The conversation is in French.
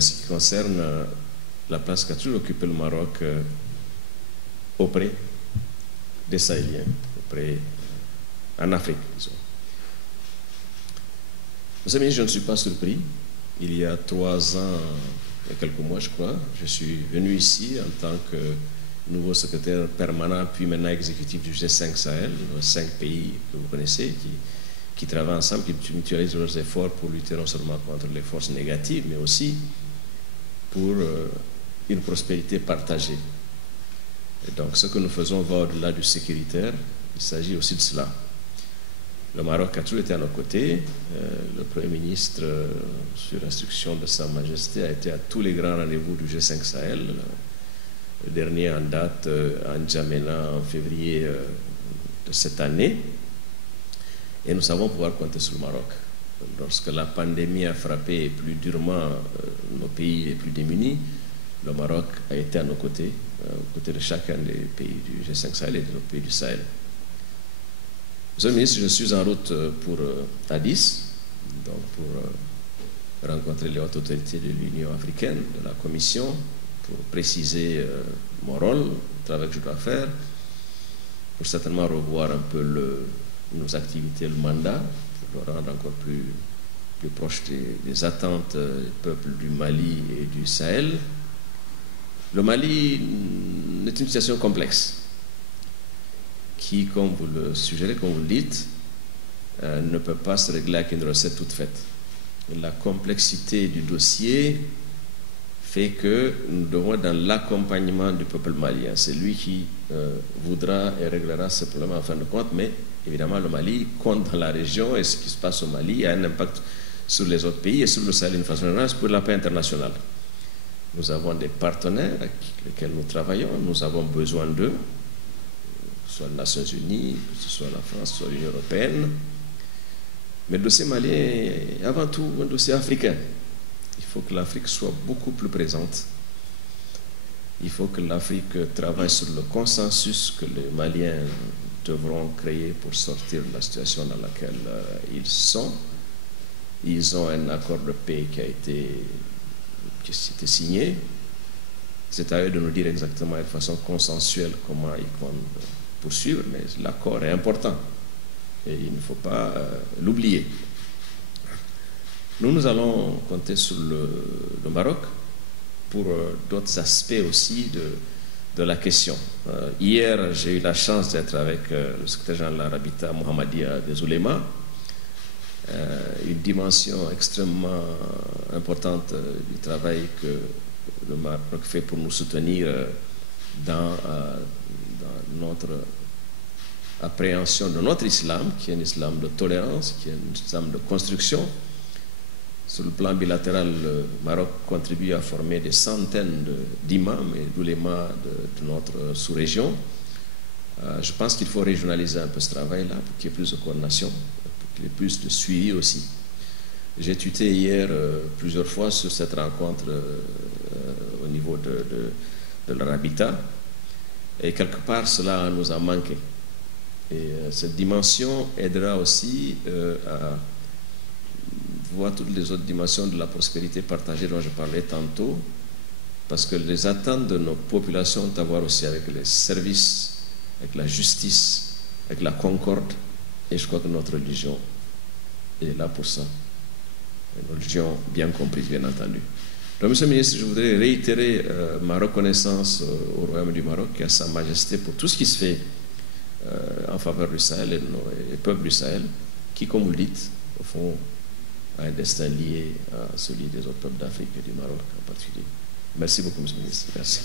en ce qui concerne la place qu'a toujours occupé le Maroc auprès des Sahéliens, en Afrique, disons. Monsieur le ministre, je ne suis pas surpris. Il y a 3 ans, il y a quelques mois, je crois, je suis venu ici en tant que nouveau secrétaire permanent, puis maintenant exécutif du G5 Sahel, 5 pays que vous connaissez, qui travaillent ensemble, qui mutualisent leurs efforts pour lutter non seulement contre les forces négatives, mais aussi pour une prospérité partagée. Et donc, ce que nous faisons va au-delà du sécuritaire, il s'agit aussi de cela. Le Maroc a toujours été à nos côtés. Le Premier ministre, sur instruction de Sa Majesté, a été à tous les grands rendez-vous du G5 Sahel. Le dernier en date à N'Djamena en février de cette année. Et nous savons pouvoir compter sur le Maroc. Lorsque la pandémie a frappé plus durement nos pays les plus démunis, le Maroc a été à nos côtés, aux côtés de chacun des pays du G5 Sahel et de nos pays du Sahel. Monsieur le ministre, je suis en route pour Addis, donc pour rencontrer les hautes autorités de l'Union africaine, de la Commission, pour préciser mon rôle, le travail que je dois faire, pour certainement revoir un peu nos activités, le mandat, pour le rendre encore plus proche des attentes des peuples du Mali et du Sahel. Le Mali est une situation complexe qui, comme vous le suggérez, comme vous le dites, ne peut pas se régler avec une recette toute faite. La complexité du dossier fait que nous devons être dans l'accompagnement du peuple malien. C'est lui qui voudra et réglera ce problème en fin de compte, mais évidemment le Mali compte dans la région et ce qui se passe au Mali a un impact sur les autres pays et sur le Sahel d'une façon générale pour la paix internationale. Nous avons des partenaires avec lesquels nous travaillons, nous avons besoin d'eux, que ce soit les Nations Unies, que ce soit la France, que ce soit l'Union européenne. Mais le dossier malien est avant tout un dossier africain. Il faut que l'Afrique soit beaucoup plus présente. Il faut que l'Afrique travaille sur le consensus que les Maliens devront créer pour sortir de la situation dans laquelle ils sont. Ils ont un accord de paix qui a été signé. C'est à eux de nous dire exactement de façon consensuelle comment ils comptent poursuivre, mais l'accord est important et il ne faut pas l'oublier. Nous allons compter sur le Maroc pour d'autres aspects aussi de la question. Hier, j'ai eu la chance d'être avec le secrétaire général de l'Arabita, Mohammadia des Oulémas, une dimension extrêmement importante du travail que le Maroc fait pour nous soutenir dans notre appréhension de notre islam, qui est un islam de tolérance, qui est un islam de construction. Sur le plan bilatéral, le Maroc contribue à former des centaines d'imams et d'oulémas de notre sous-région. Je pense qu'il faut régionaliser un peu ce travail-là pour qu'il y ait plus de coordination, pour qu'il y ait plus de suivi aussi. J'ai tuté hier plusieurs fois sur cette rencontre au niveau de l'Arabita et quelque part cela nous a manqué. Et cette dimension aidera aussi à voir toutes les autres dimensions de la prospérité partagée dont je parlais tantôt, parce que les attentes de nos populations ont à voir aussi avec les services, avec la justice, avec la concorde, et je crois que notre religion est là pour ça. Une religion bien comprise, bien entendu. Donc, Monsieur le ministre, je voudrais réitérer ma reconnaissance au Royaume du Maroc et à Sa Majesté pour tout ce qui se fait en faveur du Sahel et des peuples du Sahel, qui, comme vous le dites, au fond, a un destin lié à celui des autres peuples d'Afrique et du Maroc en particulier. Merci beaucoup, Monsieur le ministre. Merci.